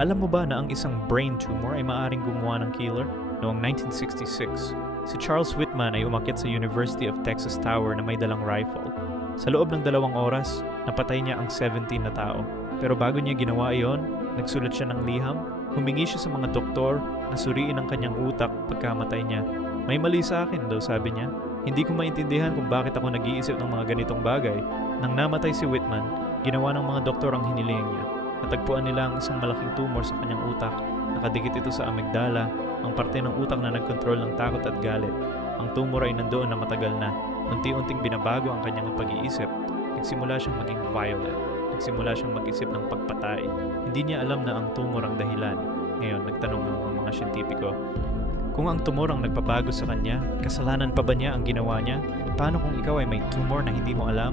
Alam mo ba na ang isang brain tumor ay maaaring gumawa ng killer? Noong 1966, si Charles Whitman ay umakyat sa University of Texas Tower na may dalang rifle. Sa loob ng 2 oras, napatay niya ang 17 na tao. Pero bago niya ginawa iyon, nagsulat siya ng liham, humingi siya sa mga doktor na suriin ang kanyang utak pagkamatay niya. May mali sa akin daw, sabi niya. Hindi ko maintindihan kung bakit ako nag-iisip ng mga ganitong bagay. Nang namatay si Whitman, ginawa ng mga doktor ang hiniling niya. Natagpuan nila ang isang malaking tumor sa kanyang utak. Nakadikit ito sa amygdala, ang parte ng utak na nagkontrol ng takot at galit. Ang tumor ay nandoon na matagal na. Unti-unting binabago ang kanyang pag-iisip. Nagsimula siyang maging violent. Nagsimula siyang mag-isip ng pagpatay. Hindi niya alam na ang tumor ang dahilan. Ngayon, nagtanong ang mga siyentipiko, kung ang tumor ang nagpabago sa kanya, kasalanan pa ba niya ang ginawa niya? Paano kung ikaw ay may tumor na hindi mo alam?